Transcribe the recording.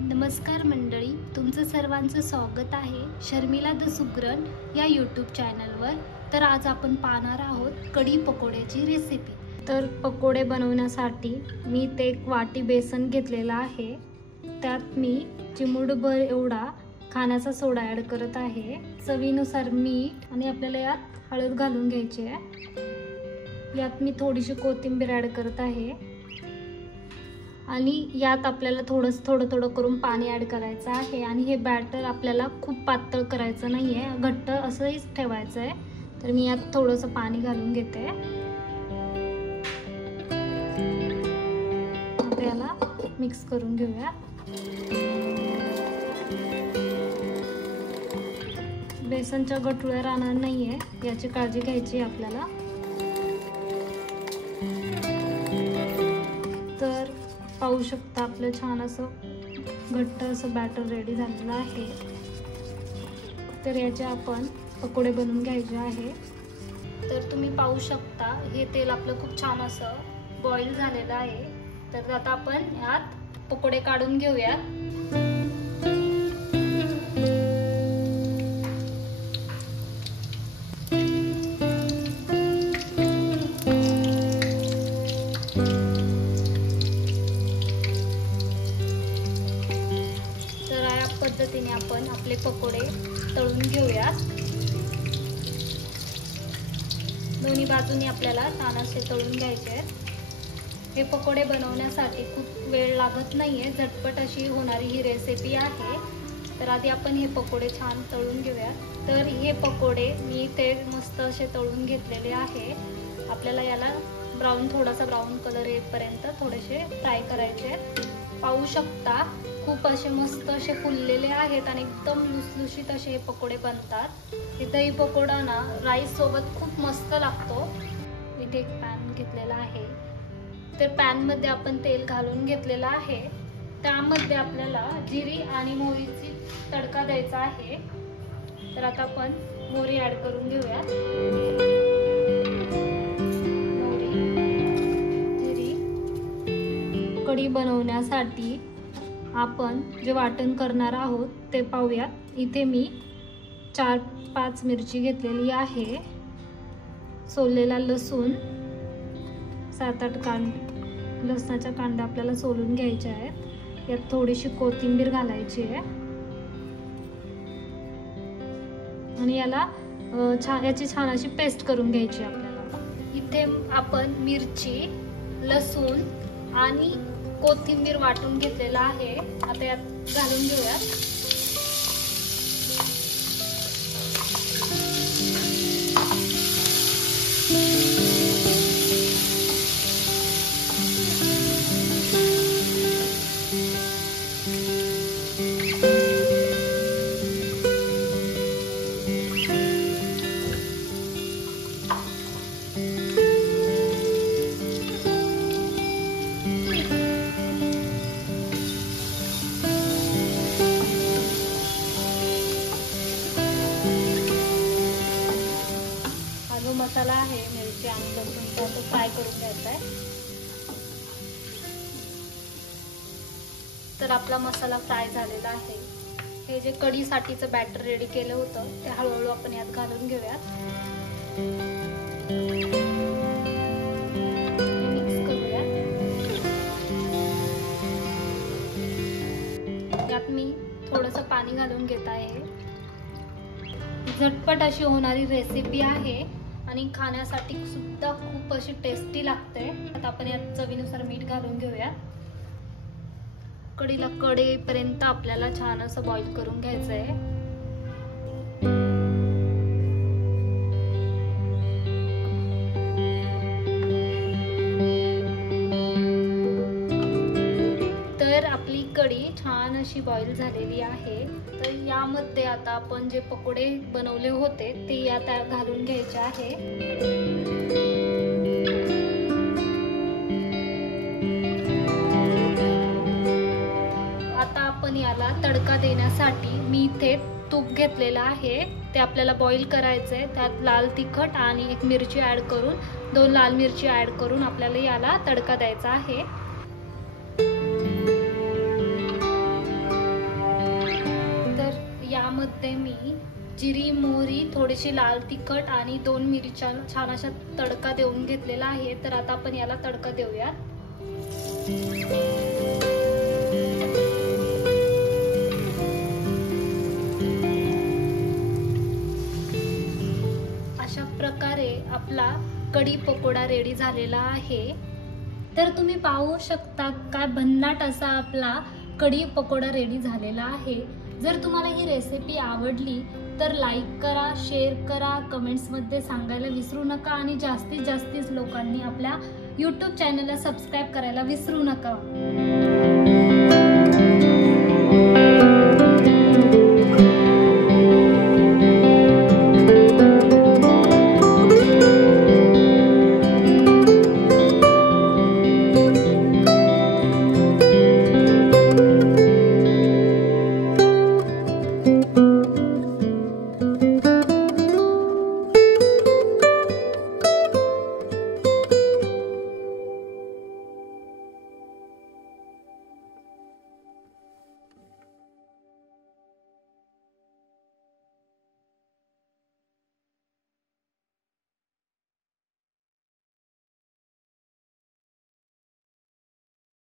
नमस्कार मंडळी, तुमचं सर्वांचं स्वागत आहे शर्मिला द सुगरण या यूट्यूब चॅनलवर। तर आज आपण पाहणार आहोत कढी पकोड्याची रेसिपी। तर पकोडे बनवण्यासाठी मी ते एक वाटी बेसन घेतलेला आहे। त्यात मी चिमूटभर एवढा खाण्याचा सोडा ॲड करत आहे, चवीनुसार मीठ आणि आपल्याला यात हळद घालून घ्यायची आहे। यात मी थोडीशी कोथिंबीर ॲड करत आहे आणि यात आपल्याला थोडं करून पाणी ॲड करायचं आहे। आणि हे बॅटर आपल्याला खूप पातळ करायचं नाही आहे, घट्ट असंच ठेवायचं आहे। तर मी यात थोडंसं पाणी घालून घेते। याला मिक्स करून घेऊया। बेसनच्या गठुळ्या राहणार नाहीये याची काळजी घ्यायची आपल्याला। तर पाहू शकता आपलं छान असं घट्ट असं बॅटर रेडी झालेलं आहे। तर याचे आपण पकोडे बनवून घ्यायचे आहे। तर तुम्ही पाहू शकता हे तेल आपलं खूप छान असं बॉईल झालेलं आहे। तर आता आपण यात पकोडे काढून घेऊया। पद्धतीने आपण आपले पकोडे तळून घेऊया। दोन्ही बाजूनी आपल्याला छान असे तळून घ्यायचे आहेत। हे पकोडे बनवण्यासाठी खूप वेळ लागत नाहीये, झटपट अशी होणारी ही रेसिपी आहे। तर आधी आपण हे पकोडे छान तळून घेऊया। तर हे पकोडे मी ते मस्त असे तळून घेतलेले आहे। आपल्याला याला थोडासा ब्राऊन कलर येईपर्यंत थोडेसे फ्राय करायचे आहेत। पाहू शकता खूप असे मस्त असे फुललेले आहेत आणि एकदम लुसलुशीत असे हे पकोडे बनतात। इथे ही पकोडा ना राईस सोबत खूप मस्त लागतो। इथे एक पॅन घेतलेला आहे। तर पॅन मध्ये आपण तेल घालून घेतलेला आहे। त्यामध्ये आपल्याला जिरी आणि मोहरीची तडका द्यायचा आहे। तर आता आपण मोहरी ऍड करून घेऊया। मोहरी, जिरी। कढी बनवण्यासाठी आपण जे वाटण करणार आहोत ते पाहूयात। इथे मी 4-5 मिरची घेतलेली आहे, सोललेला लसूण 7-8 लसणाच्या कांड्या आपल्याला सोलून घ्यायच्या आहेत। यात थोडीशी कोथिंबीर घालायची आहे आणि याला याची छान अशी पेस्ट करून घ्यायची आपल्याला। इथे आपण मिरची, लसूण आणि कोथिंबीर वाटून घेतलेला आहे। आता यात घालून घेऊया। मसाला आहे मिरची आणि लसूणचा तो फ्राय करून घ्यायचा आहे। तर आपला मसाला फ्राय झालेला आहे। हे जे कढीसाठीचं बॅटर रेडी केलं होतं ते हळूहळू आपण यात घालून घेऊया। मिक्स करूया। यात मी थोडंसं पाणी घालून घेत आहे। झटपट अशी होणारी रेसिपी आहे आणि खाण्यासाठी सुद्धा खूप अशी टेस्टी लागते। आता आपण यात चवीनुसार मीठ घालून घेऊया। कढीला कढेपर्यंत आपल्याला छान असं बॉईल करून घ्यायचं आहे। तर आपली कढी छान अशी बॉईल झालेली आहे। तर यामध्ये आता आपण जे पकोडे बनवले होते ते यात घालून घ्यायचे आहे। आता आपण याला तडका देण्यासाठी मी इथे तूप घेतलेला आहे, ते आपल्याला बॉईल करायचंय। त्यात लाल तिखट आणि एक मिरची ऍड करून 2 लाल मिरची ऍड करून आपल्याला याला तडका द्यायचा आहे। जिरी, मोहरी, थोडीशी लाल तिखट आणि 2 मिरच्या छान अशा तडका देऊन घेतलेला आहे. तर आता आपण याला तडका देऊया. अशा प्रकारे आपला कढी पकोडा रेडी झालेला आहे. तर तुम्ही पाहू शकता काय भन्नाट असा आपला कढी पकोडा रेडी झालेला आहे. जर तुम्हाला ही रेसिपी आवडली तर लाईक करा, शेअर करा, कमेंट्समध्ये सांगायला विसरू नका आणि जास्तीत जास्त लोकांनी आपल्या YouTube चॅनलला सबस्क्राईब करायला विसरू नका.